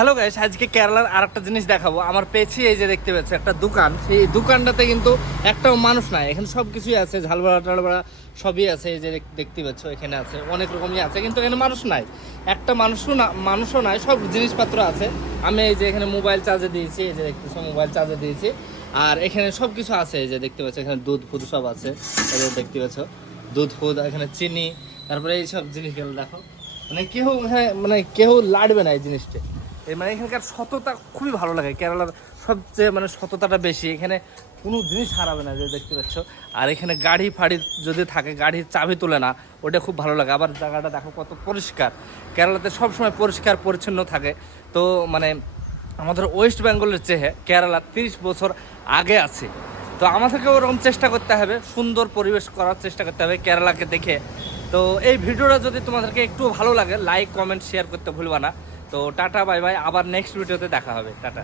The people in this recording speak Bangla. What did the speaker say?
হ্যালো গাইস, আজকে কেরালার আরেকটা জিনিস দেখাবো। আমার পেছি এই যে দেখতে পাচ্ছ একটা দোকান, সেই দোকানটাতে কিন্তু একটাও মানুষ নাই। এখানে সব কিছুই আছে, ঝালবড়া টালবড়া সবই আছে। এই যে দেখতে পাচ্ছ এখানে আছে, অনেক রকমই আছে, কিন্তু এখানে মানুষ নাই। একটা মানুষও নাই, সব জিনিসপত্র আছে। আমি এই যে এখানে মোবাইল চার্জে দিয়েছি, এই যে দেখতেছো মোবাইল চার্জে দিয়েছি। আর এখানে সব কিছু আছে, এই যে দেখতে পাচ্ছ এখানে দুধ ফুদ সব আছে। এই যে দেখতে পাচ্ছ দুধ ফুদ, এখানে চিনি, তারপরে এই সব জিনিসগুলো দেখো। মানে কেউ লাড়বে না এই জিনিসটা। মানে এখানকার সততা খুবই ভালো লাগে। কেরালার সবচেয়ে সততাটা বেশি। এখানে কোনো জিনিস হারাবে না, যে দেখতে পাচ্ছ। আর এখানে গাড়ি ফাড়ি যদি থাকে, গাড়ির চাবি তোলে না, ওটা খুব ভালো লাগে। আবার জায়গাটা দেখো কত পরিষ্কার। কেরালাতে সবসময় পরিষ্কার পরিচ্ছন্ন থাকে। তো আমাদের ওয়েস্ট বেঙ্গলের চেয়ে কেরালা 30 বছর আগে আছে। তো আমাদেরকে ওরকম চেষ্টা করতে হবে, সুন্দর পরিবেশ করার চেষ্টা করতে হবে কেরালাকে দেখে। তো এই ভিডিওটা যদি তোমাদেরকে একটু ভালো লাগে, লাইক কমেন্ট শেয়ার করতে ভুলবা না। তো টাটা বাই বাই, আবার নেক্সট ভিডিওতে দেখা হবে। টাটা।